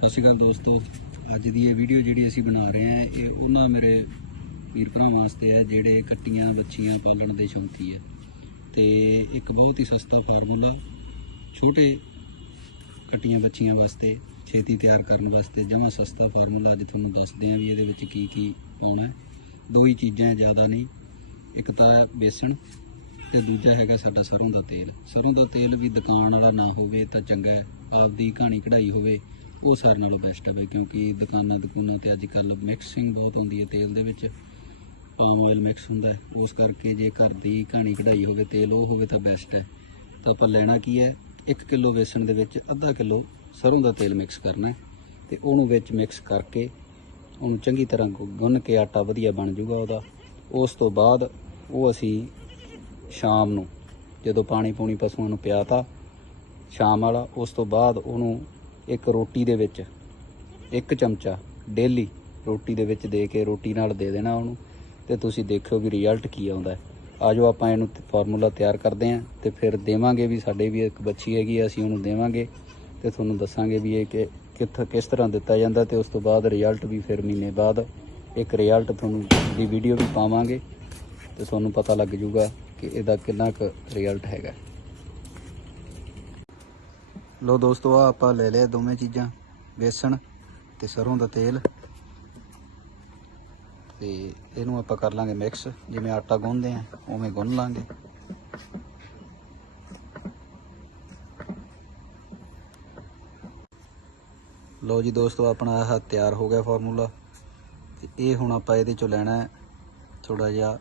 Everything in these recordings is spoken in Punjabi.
ਸਤਿ ਸ਼੍ਰੀ ਅਕਾਲ ਦੋਸਤੋ। ਅੱਜ ਦੀ ਇਹ ਵੀਡੀਓ ਜਿਹੜੀ ਅਸੀਂ ਬਣਾ ਰਹੇ ਹਾਂ, ਇਹ ਉਹਨਾਂ ਮੇਰੇ ਵੀਰ ਭਰਾਵਾਂ ਵਾਸਤੇ ਹੈ, ਜਿਹੜੇ ਕੱਟੀਆਂ, ਬੱਚੀਆਂ ਪਾਲਣ ਦੇ ਸ਼ੌਂਕੀ ਹੈ। ਤੇ ਇੱਕ ਬਹੁਤ ਹੀ ਸਸਤਾ ਫਾਰਮੂਲਾ, ਛੋਟੇ ਕੱਟੀਆਂ, ਬੱਚੀਆਂ ਵਾਸਤੇ, ਛੇਤੀ ਤਿਆਰ ਕਰਨ ਵਾਸਤੇ ਜਿਵੇਂ ਸਸਤਾ ਫਾਰਮੂਲਾ ਅੱਜ ਤੁਹਾਨੂੰ ਦੱਸਦੇ ਹਾਂ ਵੀ ਇਹਦੇ ਵਿੱਚ ਕੀ ਕੀ ਪਾਉਣਾ ਦੋ ਹੀ ਚੀਜ਼ਾਂ ਜ਼ਿਆਦਾ ਨਹੀਂ। ਇੱਕ ਤਾਂ ਬੇਸਣ ਤੇ ਦੂਜਾ ਹੈਗਾ ਸਾਡਾ ਸਰੋਂ ਦਾ ਤੇਲ। ਸਰੋਂ ਦਾ ਤੇਲ ਵੀ ਦੁਕਾਨ ਵਾਲਾ ਨਾ ਹੋਵੇ ਤਾਂ ਚੰਗਾ ਹੈ। ਆਪਦੀ ਕਹਾਣੀ ਕਢਾਈ ਹੋਵੇ ਉਹ ਸਾਰਿਆਂ ਨਾਲੋਂ ਬੈਸਟ ਹੈ ਬਈ, ਕਿਉਂਕਿ ਦੁਕਾਨਾਂ ਦੁਕਾਨਾਂ ਤੇ ਅੱਜ ਕੱਲ ਮਿਕਸਿੰਗ ਬਹੁਤ ਹੁੰਦੀ ਹੈ ਤੇਲ ਦੇ ਵਿੱਚ। ਪਾਮ ਆਇਲ ਮਿਕਸ ਹੁੰਦਾ ਹੈ, ਉਸ ਕਰਕੇ ਜੇ ਘਰ ਦੀ ਕਹਾਣੀ ਕਢਾਈ ਹੋਵੇ, ਤੇਲ ਉਹ ਹੋਵੇ ਤਾਂ ਬੈਸਟ ਹੈ। ਤਾਂ ਆਪਾਂ ਲੈਣਾ ਕੀ ਹੈ? 1 ਕਿਲੋ ਵੇਸਣ ਦੇ ਵਿੱਚ ਅੱਧਾ ਕਿਲੋ ਸਰੋਂ ਦਾ ਤੇਲ ਮਿਕਸ ਕਰਨਾ ਹੈ ਤੇ ਉਹਨੂੰ ਵਿੱਚ ਮਿਕਸ ਕਰਕੇ ਉਹਨੂੰ ਚੰਗੀ ਤਰ੍ਹਾਂ ਗੁ- ਗੁੰਨ ਕੇ ਆਟਾ ਵਧੀਆ ਬਣ ਜਾਊਗਾ ਉਹਦਾ। ਉਸ ਤੋਂ ਬਾਅਦ ਉਹ ਅਸੀਂ ਸ਼ਾਮ ਨੂੰ ਜਦੋਂ ਪਾਣੀ ਪੂਣੀ ਪਸ਼ੂਆਂ ਨੂੰ ਪਿਆਤਾ, ਸ਼ਾਮ ਵਾਲਾ, ਉਸ ਤੋਂ ਬਾਅਦ ਉਹਨੂੰ ਇੱਕ ਰੋਟੀ ਦੇ ਵਿੱਚ ਇੱਕ ਚਮਚਾ ਡੇਲੀ ਰੋਟੀ ਦੇ ਵਿੱਚ ਦੇ ਕੇ ਰੋਟੀ ਨਾਲ ਦੇ ਦੇਣਾ ਉਹਨੂੰ ਤੇ ਤੁਸੀਂ ਦੇਖਿਓ ਵੀ ਰਿਜ਼ਲਟ ਕੀ ਆਉਂਦਾ ਹੈ। ਆਜੋ ਆਪਾਂ ਇਹਨੂੰ ਫਾਰਮੂਲਾ ਤਿਆਰ ਕਰਦੇ ਆਂ ਤੇ ਫਿਰ ਦੇਵਾਂਗੇ ਵੀ ਸਾਡੇ ਵੀ ਇੱਕ ਬੱਚੀ ਹੈਗੀ ਆ, ਅਸੀਂ ਉਹਨੂੰ ਦੇਵਾਂਗੇ ਤੇ ਤੁਹਾਨੂੰ ਦੱਸਾਂਗੇ ਵੀ ਇਹ ਕਿ ਕਿੱਥ ਕਿਸ ਤਰ੍ਹਾਂ ਦਿੱਤਾ ਜਾਂਦਾ ਤੇ ਉਸ ਤੋਂ ਬਾਅਦ ਰਿਜ਼ਲਟ ਵੀ ਫਿਰ ਮਹੀਨੇ ਬਾਅਦ ਇੱਕ ਰਿਜ਼ਲਟ ਤੁਹਾਨੂੰ ਦੀ ਵੀਡੀਓ ਵੀ ਪਾਵਾਂਗੇ ਤੇ ਤੁਹਾਨੂੰ ਪਤਾ ਲੱਗ ਜਾਊਗਾ ਕਿ ਇਹਦਾ ਕਿੰਨਾ ਕੁ ਰਿਜ਼ਲਟ ਹੈਗਾ। ਲੋ ਦੋਸਤੋ ਆ ਆਪਾਂ ਲੈ ਲਿਆ ਦੋਵੇਂ ਚੀਜ਼ਾਂ, ਬੇਸਣ ਤੇ ਸਰੋਂ ਦਾ ਤੇਲ। ਤੇ ਇਹਨੂੰ ਆਪਾਂ ਕਰ ਲਾਂਗੇ ਮਿਕਸ, ਜਿਵੇਂ ਆਟਾ ਗੁੰਨਦੇ ਆ, ਉਵੇਂ ਗੁੰਨ ਲਾਂਗੇ। ਲੋ ਜੀ ਦੋਸਤੋ, ਆਪਣਾ ਆਹ ਤਿਆਰ ਹੋ ਗਿਆ ਫਾਰਮੂਲਾ। ਤੇ ਇਹ ਹੁਣ ਆਪਾਂ ਇਹਦੇ ਚੋਂ ਲੈਣਾ ਹੈ ਥੋੜਾ ਜਿਹਾ।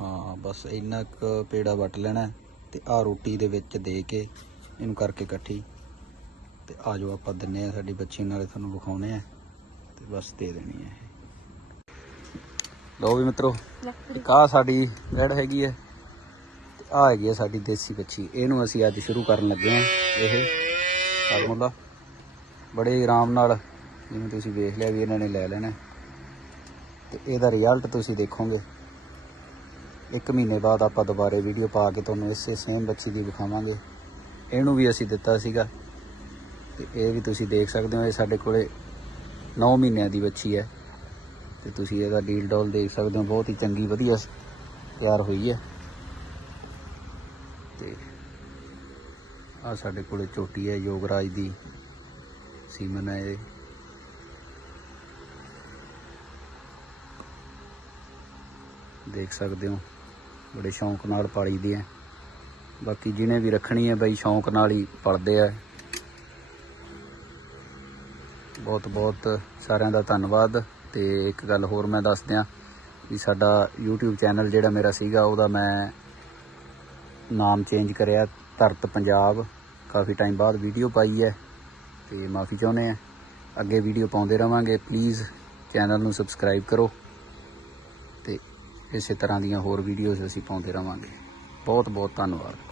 ਹਾਂ, ਬਸ ਇੰਨਾ ਕੁ ਪੇੜਾ ਵੱਟ ਲੈਣਾ ਹੈ ਤੇ ਆ ਰੋਟੀ ਦੇ ਵਿੱਚ ਦੇ ਕੇ ਇਹਨੂੰ ਕਰਕੇ ਇਕੱਠੀ। ਤੇ ਆ ਜਾਓ ਆਪਾਂ ਦਿੰਨੇ ਆ ਸਾਡੀ ਬੱਚੀ ਨਾਲੇ ਤੁਹਾਨੂੰ ਵਿਖਾਉਣੇ ਆ। ਤੇ ਬਸ ਦੇ ਦੇਣੀ ਹੈ ਲਓ ਵੀ ਮਿੱਤਰੋ ਇੱਕ ਆ ਸਾਡੀ ਵੈੜ ਹੈਗੀ ਹੈ ਤੇ ਆ ਹੈਗੀ ਹੈ ਸਾਡੀ ਦੇਸੀ ਬੱਚੀ। ਇਹਨੂੰ ਅਸੀਂ ਅੱਜ ਸ਼ੁਰੂ ਕਰਨ ਲੱਗੇ ਆ ਇਹ ਫਾਰਮੂਲਾ ਬੜੇ ਆਰਾਮ ਨਾਲ ਜਿਵੇਂ ਤੁਸੀਂ ਵੇਖ ਲਿਆ ਵੀ ਇਹਨਾਂ ਨੇ ਲੈ ਲੈਣਾ। ਤੇ ਇਹਦਾ ਰਿਜ਼ਲਟ ਤੁਸੀਂ ਦੇਖੋਗੇ। ਇੱਕ ਮਹੀਨੇ ਬਾਅਦ ਆਪਾਂ ਦੁਬਾਰੇ ਵੀਡੀਓ ਪਾ ਕੇ ਤੁਹਾਨੂੰ ਇਸੇ ਸੇਮ ਬੱਚੀ ਦੀ ਵਿਖਾਵਾਂਗੇ। ਇਹਨੂੰ ਵੀ ਅਸੀਂ ਦਿੱਤਾ ਸੀਗਾ। ਤੇ ਇਹ ਵੀ ਤੁਸੀਂ ਦੇਖ ਸਕਦੇ ਹੋ, ਇਹ ਸਾਡੇ ਕੋਲੇ 9 ਮਹੀਨਿਆਂ ਦੀ ਬੱਚੀ ਹੈ। ਤੇ ਤੁਸੀਂ ਇਹਦਾ ਡੀਲ ਡੋਲ ਦੇਖ ਸਕਦੇ ਹੋ, ਬਹੁਤ ਹੀ ਚੰਗੀ, ਵਧੀਆ ਤਿਆਰ ਹੋਈ ਹੈ। ਤੇ ਆ ਸਾਡੇ ਕੋਲੇ ਝੋਟੀ ਹੈ, ਯੋਗਰਾਜ ਦੀ ਸੀਮਨ ਹੈ ਇਹ। ਦੇਖ ਸਕਦੇ ਹੋ, ਬੜੇ ਸ਼ੌਂਕ ਨਾਲ ਪਾਲੀ ਦੀ ਹੈ। ਬਾਕੀ ਜਿਹਨੇ ਵੀ ਰੱਖਣੀ ਹੈ ਬਈ ਸ਼ੌਂਕ ਨਾਲ ਹੀ ਪਲਦੇ ਆ। ਬਹੁਤ ਬਹੁਤ ਸਾਰਿਆਂ ਦਾ ਧੰਨਵਾਦ ਤੇ ਇੱਕ ਗੱਲ ਹੋਰ ਮੈਂ ਦੱਸ ਦਿਆਂ ਵੀ ਸਾਡਾ YouTube ਚੈਨਲ ਜਿਹੜਾ ਮੇਰਾ ਸੀਗਾ, ਉਹਦਾ ਮੈਂ ਨਾਮ ਚੇਂਜ ਕਰਿਆ, ਧਰਤ ਪੰਜਾਬ। ਕਾਫੀ ਟਾਈਮ ਬਾਅਦ ਵੀਡੀਓ ਪਾਈ ਹੈ ਤੇ ਮਾਫੀ ਚਾਹੁੰਦੇ ਆ ਅੱਗੇ ਵੀਡੀਓ ਪਾਉਂਦੇ ਰਵਾਂਗੇ। ਪਲੀਜ਼ ਚੈਨਲ ਨੂੰ ਸਬਸਕ੍ਰਾਈਬ ਕਰੋ ਤੇ ਇਸੇ ਤਰ੍ਹਾਂ ਦੀਆਂ ਹੋਰ ਵੀਡੀਓਜ਼ ਅਸੀਂ ਪਾਉਂਦੇ ਰਵਾਂਗੇ। ਬਹੁਤ ਬਹੁਤ ਧੰਨਵਾਦ।